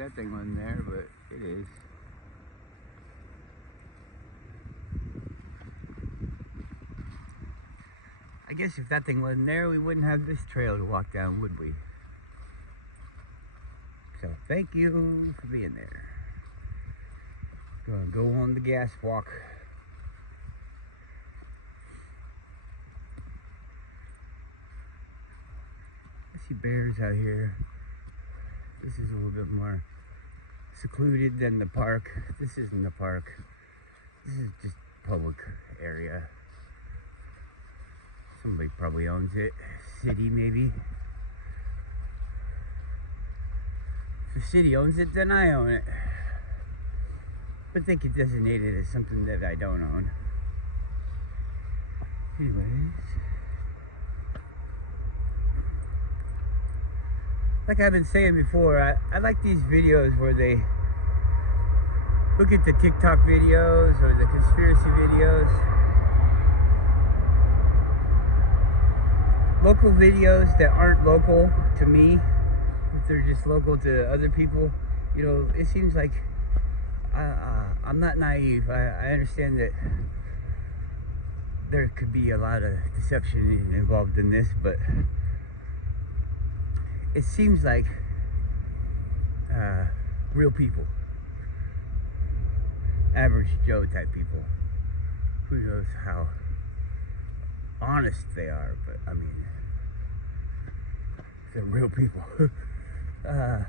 that thing wasn't there, but it is. I guess if that thing wasn't there, we wouldn't have this trail to walk down, would we? So thank you for being there. Gonna go on the gas walk. I see bears out here. This is a little bit more secluded than the park. This isn't the park. This is just public area. Somebody probably owns it. City, maybe. If the city owns it, then I own it. But they could designate it as something that I don't own. Anyways. Like I've been saying before, I like these videos where they look at the TikTok videos or the conspiracy videos. Local videos that aren't local to me, if they're just local to other people, you know, it seems like I'm not naive. I understand that there could be a lot of deception involved in this, but it seems like real people, average Joe type people. Who knows how honest they are, but I mean, they're real people. I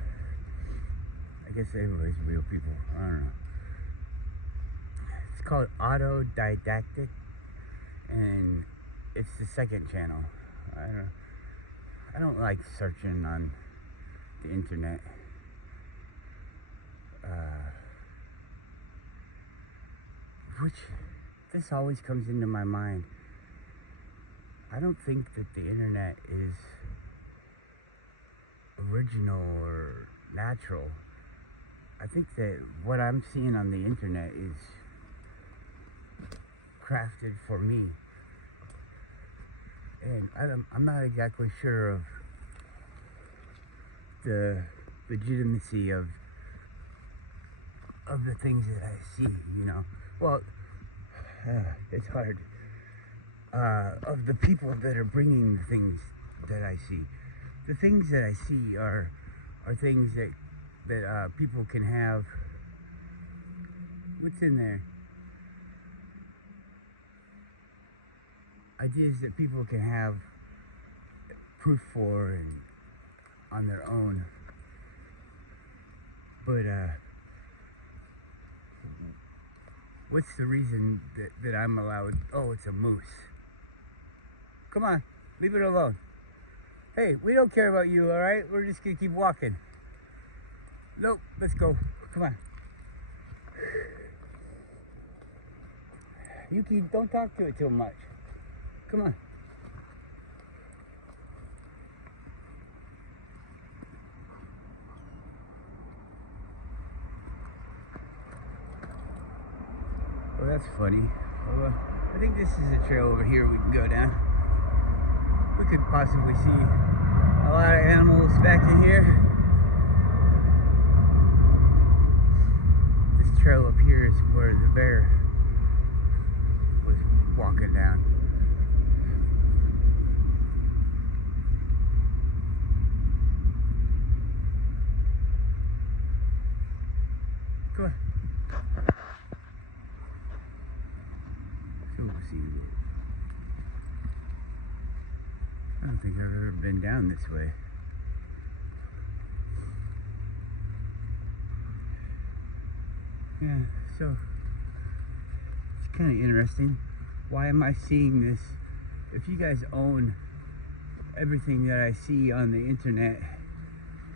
guess everybody's real people. I don't know. It's called Autodidactic, and it's the second channel. I don't like searching on the internet. Which, this always comes into my mind. I don't think that the internet is original or natural. I think that what I'm seeing on the internet is crafted for me. And I'm not exactly sure of the legitimacy of the things that I see, you know. Well, it's hard. Of the people that are bringing the things that I see. The things that I see are things that people can have. What's in there? Ideas that people can have proof for and on their own. But what's the reason that I'm allowed? Oh, it's a moose. Come on, leave it alone. Hey, we don't care about you, all right? We're just gonna keep walking. Nope, let's go. Come on. Yuki, don't talk to it too much. Come on. Well, that's funny. Well, I think this is a trail over here we can go down. We could possibly see a lot of animals back in here. This trail up here is where the bear was walking down. Come on. So we'll see. I don't think I've ever been down this way. Yeah, so it's kind of interesting. Why am I seeing this? If you guys own everything that I see on the internet,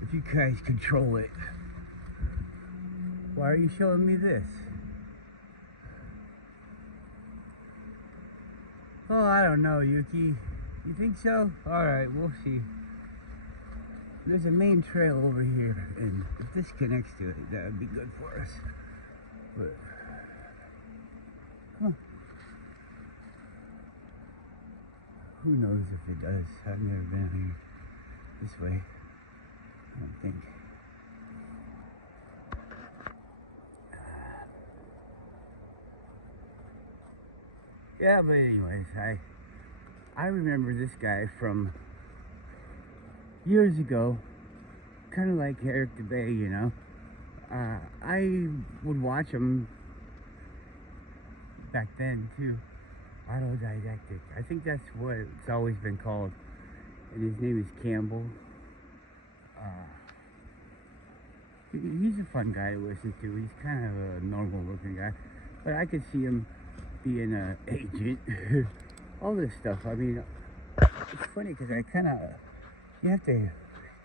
if you guys control it, why are you showing me this? Oh, I don't know, Yuki. You think so? Alright, we'll see. There's a main trail over here, and if this connects to it, that would be good for us. But, come on. Who knows if it does? I've never been here this way. I don't think. Yeah, but anyways, I remember this guy from years ago, kind of like Eric DeBay, you know. I would watch him back then too. Autodidactic. I think that's what it's always been called. And his name is Campbell. Uh, he's a fun guy to listen to. He's kind of a normal looking guy. But I could see him being an agent. All this stuff. I mean, it's funny because you have to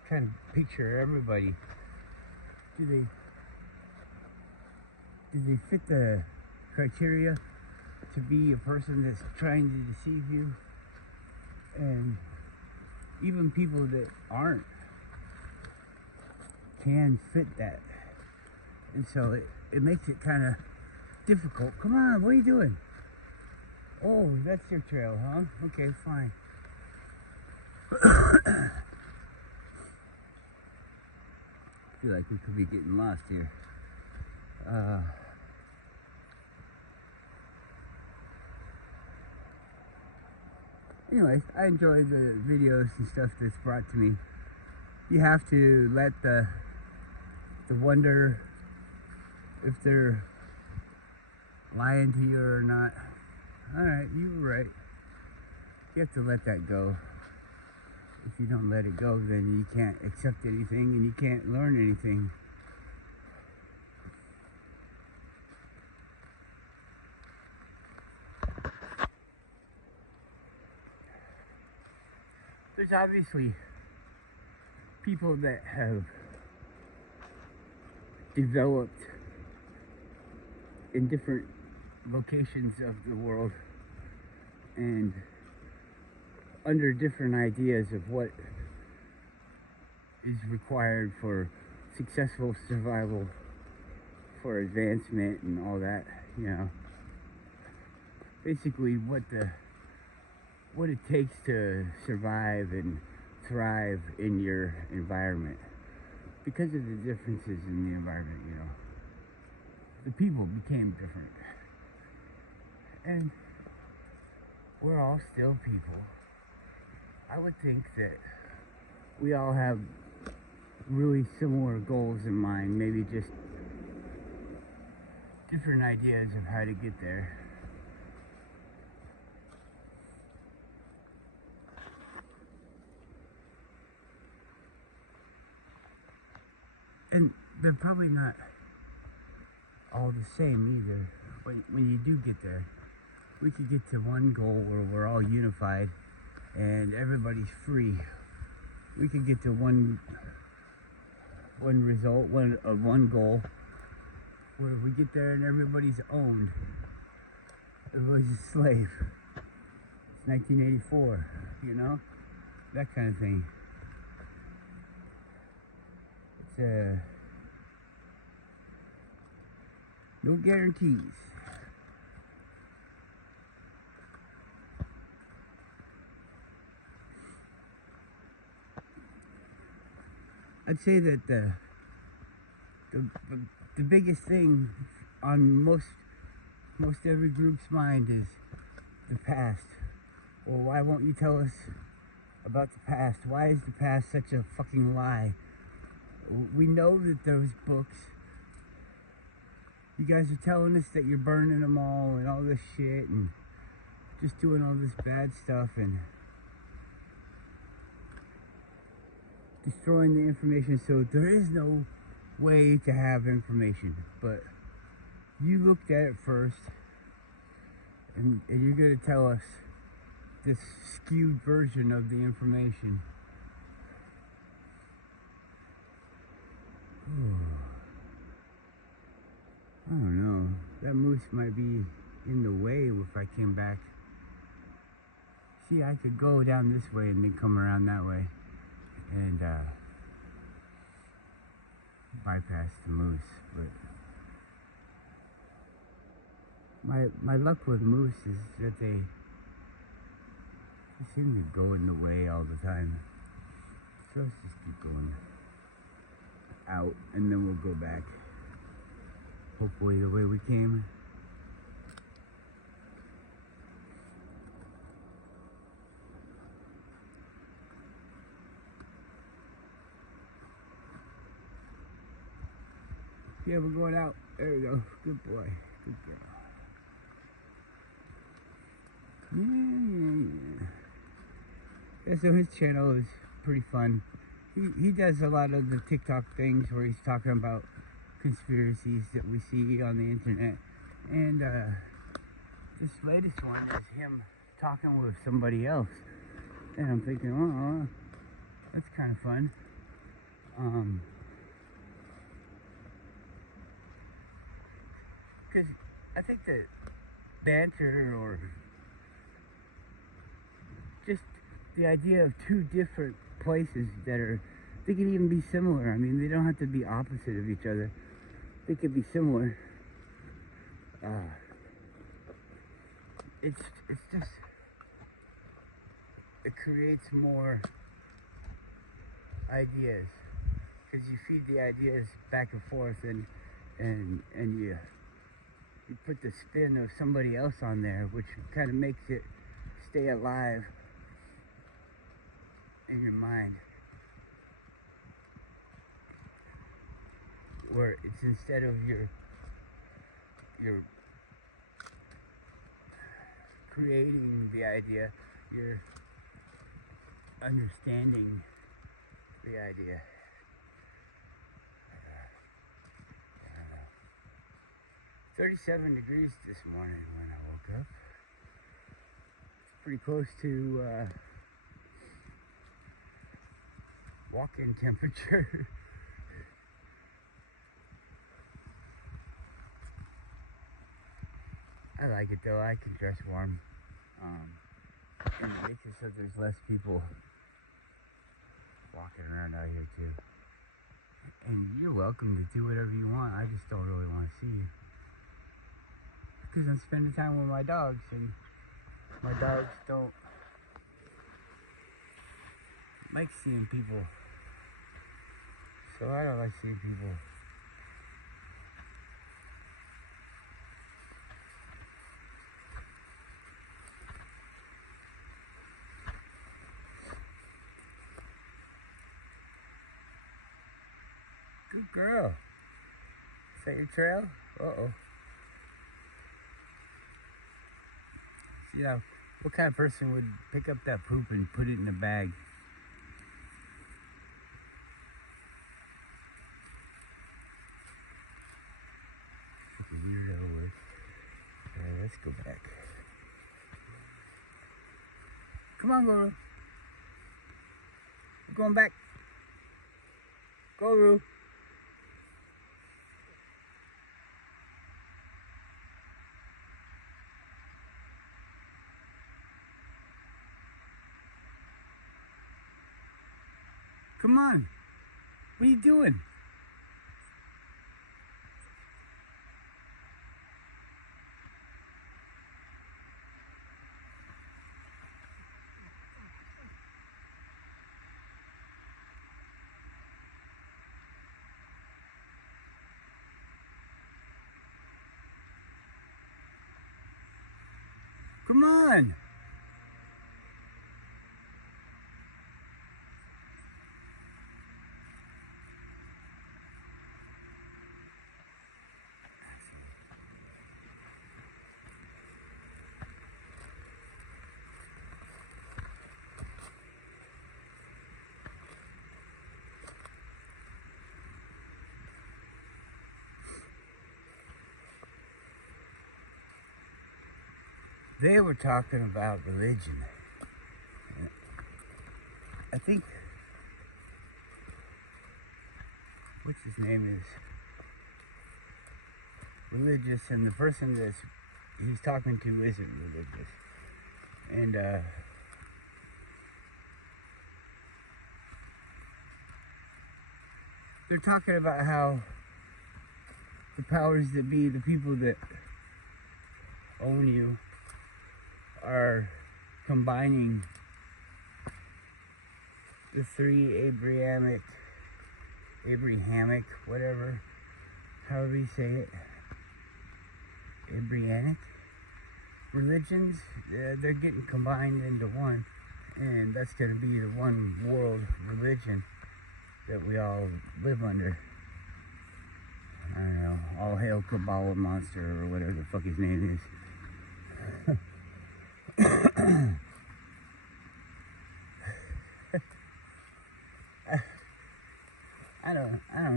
kind of picture everybody. Do they fit the criteria to be a person that's trying to deceive you? And even people that aren't can fit that. And so it makes it kind of difficult. Come on, what are you doing? Oh, that's your trail, huh? Okay, fine. I feel like we could be getting lost here. Anyways, I enjoy the videos and stuff that's brought to me. You have to let the wonder if they're lying to you or not. Alright, you were right. You have to let that go. If you don't let it go, then you can't accept anything and you can't learn anything. There's obviously people that have developed in different locations of the world and under different ideas of what is required for successful survival, for advancement and all that, you know. Basically what it takes to survive and thrive in your environment. Because of the differences in the environment, you know. The people became different. And we're all still people. I would think that we all have really similar goals in mind, maybe just different ideas of how to get there. And they're probably not all the same either. When you do get there, we could get to one goal where we're all unified and everybody's free. We could get to one result, one goal, where we get there and everybody's owned. Everybody's a slave. It's 1984, you know? That kind of thing. It's no guarantees. I'd say that the biggest thing on most every group's mind is the past. Well, why won't you tell us about the past? Why is the past such a fucking lie? We know that those books, you guys are telling us that you're burning them all and all this shit and just doing all this bad stuff and destroying the information, so there is no way to have information. But you looked at it first and you're going to tell us this skewed version of the information. I don't know. That moose might be in the way if I came back. See, I could go down this way and then come around that way and bypass the moose. But my luck with moose is that they seem to go in the way all the time. So let's just keep going out and then we'll go back. Hopefully the way we came. Yeah, we're going out. There we go. Good boy. Good girl. Yeah. Yeah, so his channel is pretty fun. He does a lot of the TikTok things where he's talking about conspiracies that we see on the internet. And this latest one is him talking with somebody else. And I'm thinking, oh, that's kind of fun. Because I think that banter or just the idea of two different places that are, they can even be similar. I mean, they don't have to be opposite of each other. They could be similar. It's just, it creates more ideas because you feed the ideas back and forth, and you put the spin of somebody else on there, which kind of makes it stay alive in your mind, where it's instead of your creating the idea, you're understanding the idea. 37 degrees this morning when I woke up. It's pretty close to walk-in temperature. I like it though. I can dress warm. And it makes it so there's less people walking around out here too. And you're welcome to do whatever you want. I just don't really want to see you, because I'm spending time with my dogs, and my dogs don't like seeing people. So I don't like seeing people. Good girl. Is that your trail? Uh-oh. You know, what kind of person would pick up that poop and put it in a bag? Weirdo. Alright, let's go back. Come on, Guru. We're going back. Guru. Come on. What are you doing? Come on. They were talking about religion. I think, what's his name is religious, and the person that he's talking to isn't religious. And they're talking about how the powers that be, the people that own you, are combining the three Abrahamic, whatever, however you say it, Abrahamic religions. They're getting combined into one, and that's going to be the one world religion that we all live under. I don't know, all hail Kabbalah Monster or whatever the fuck his name is. I don't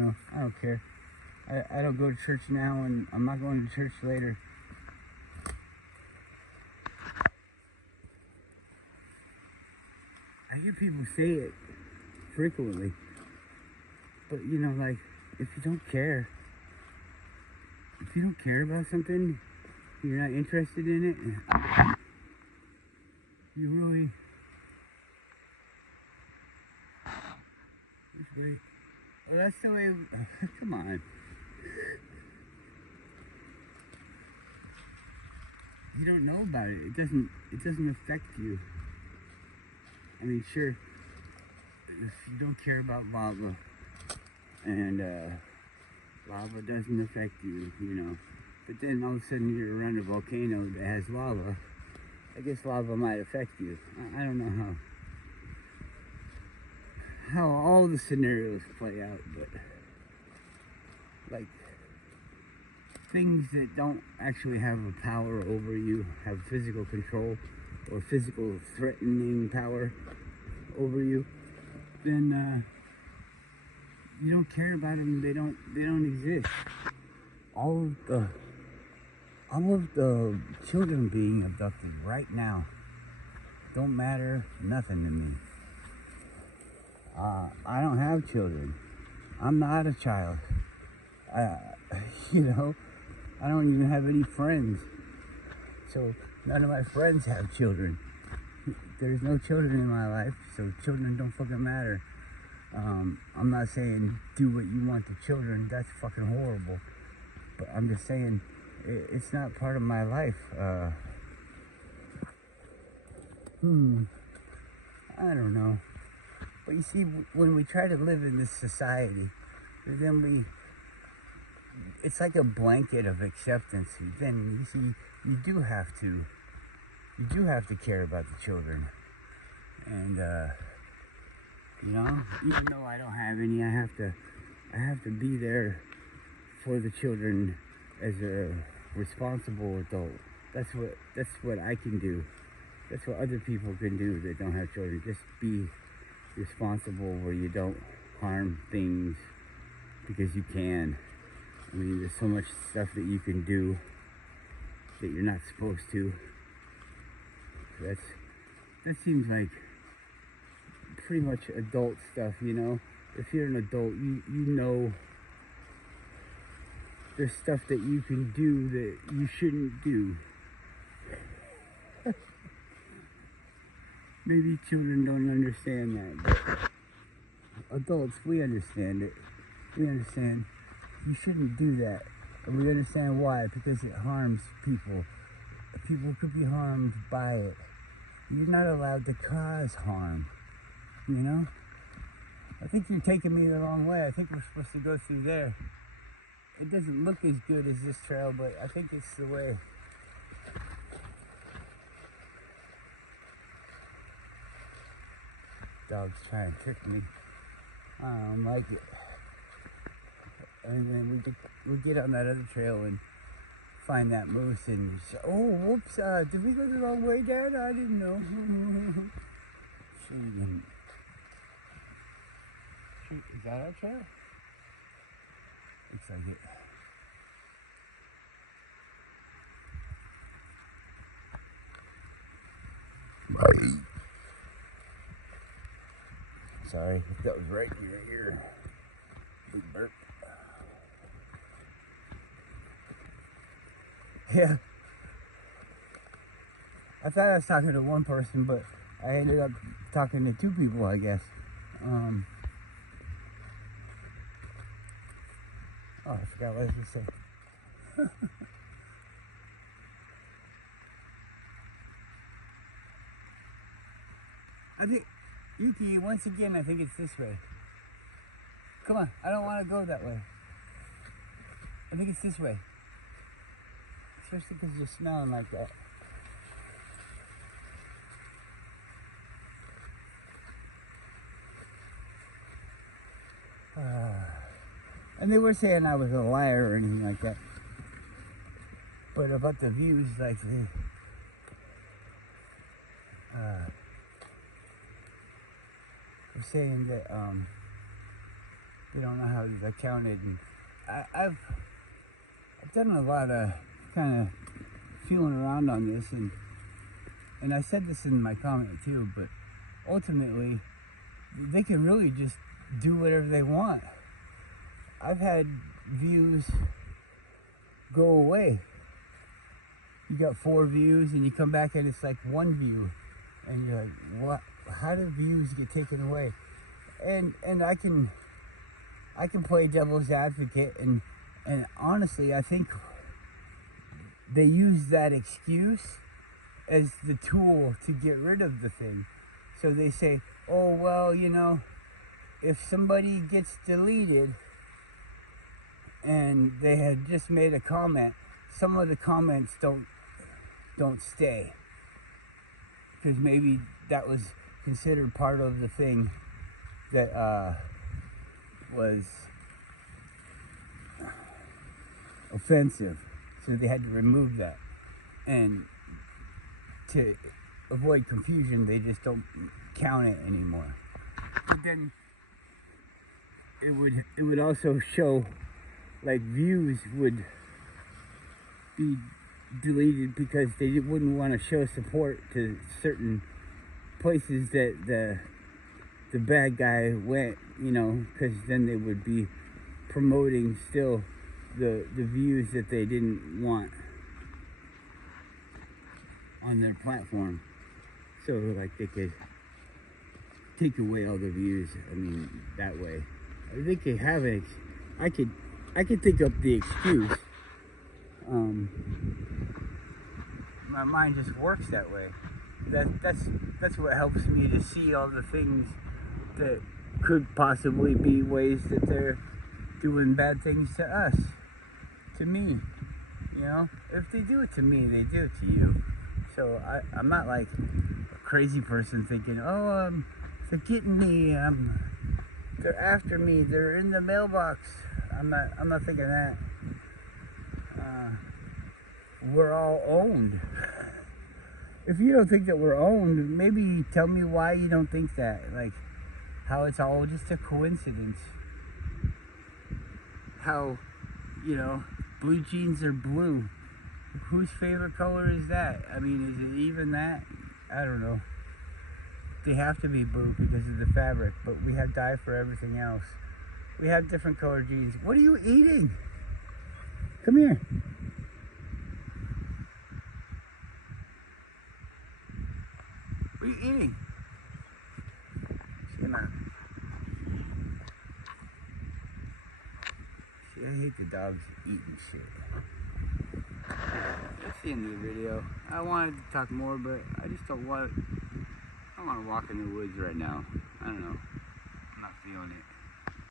know. I don't care. I don't go to church now, and I'm not going to church later. I hear people say it frequently, but you know, like, if you don't care about something, you're not interested in it, you really, which way? Well, that's the way, come on. You don't know about it. It doesn't affect you. I mean, sure, if you don't care about lava, and lava doesn't affect you, you know, but then all of a sudden you're around a volcano that has lava, I guess lava might affect you. I don't know how all the scenarios play out, but like things that don't actually have a power over you, have physical control or physical threatening power over you, then you don't care about them. They don't exist. All of the children being abducted right now don't matter nothing to me. I don't have children. I'm not a child. You know, I don't even have any friends. So none of my friends have children. There's no children in my life, so children don't fucking matter. I'm not saying do what you want to children. That's fucking horrible. But I'm just saying it's not part of my life. I don't know. But you see, when we try to live in this society, then it's like a blanket of acceptance. Then you see, you do have to care about the children. And, you know, even though I don't have any, I have to be there for the children as a responsible adult. That's what I can do. That's what other people can do that don't have children. Just be responsible where you don't harm things because you can. I mean, there's so much stuff that you can do that you're not supposed to. That seems like pretty much adult stuff, you know. If you're an adult, you know there's stuff that you can do that you shouldn't do. Maybe children don't understand that, but adults, we understand it. We understand you shouldn't do that. And we understand why, because it harms people. People could be harmed by it. You're not allowed to cause harm, you know? I think you're taking me the wrong way. I think we're supposed to go through there. It doesn't look as good as this trail, but I think it's the way. Dog's trying to trick me. I don't like it. And then we get on that other trail and find that moose and say, oh, whoops, did we go the wrong way, Dad? I didn't know. Is that our trail? Looks like it. Right. Sorry, that was right in your ear. Big burp. Yeah. I thought I was talking to one person, but I ended up talking to two people, I guess. Oh, I forgot what I was going to say. I think, Yuki, once again, I think it's this way. Come on, I don't want to go that way. I think it's this way. Especially because you're smelling like that. And they were saying I was a liar or anything like that. But about the views, like they're saying that they don't know how they're counted, and I've done a lot of kind of feeling around on this, and I said this in my comment too, but ultimately they can really just do whatever they want. I've had views go away. You got 4 views and you come back and it's like 1 view, and you're like, what? How do views get taken away? And I can play devil's advocate, and honestly I think they use that excuse as the tool to get rid of the thing. So they say, oh well, you know, if somebody gets deleted and they had just made a comment, some of the comments don't stay, because maybe that was considered part of the thing that was offensive, so they had to remove that. And to avoid confusion, they just don't count it anymore. But then it would also show, like, views would be deleted because they wouldn't want to show support to certain places that the bad guy went, you know, because then they would be promoting still the views that they didn't want on their platform. So like they could take away all the views, I mean, that way. They could have it. I could think up the excuse. My mind just works that way. That's what helps me to see all the things that could possibly be ways that they're doing bad things to us, to me. You know, if they do it to me, they do it to you. So I'm not like a crazy person thinking, oh, they're getting me, they're after me, they're in the mailbox. I'm not thinking that. We're all owned. If you don't think that we're owned, maybe tell me why you don't think that. Like, how it's all just a coincidence. How, you know, blue jeans are blue. Whose favorite color is that? I mean, is it even that? I don't know. They have to be blue because of the fabric, but we have dye for everything else. We have different colored jeans. What are you eating? Come here. What are you eating? Come on. See, I hate the dogs eating shit. That's the end of the video. I wanted to talk more, but I just don't want to walk in the woods right now. I don't know. I'm not feeling it.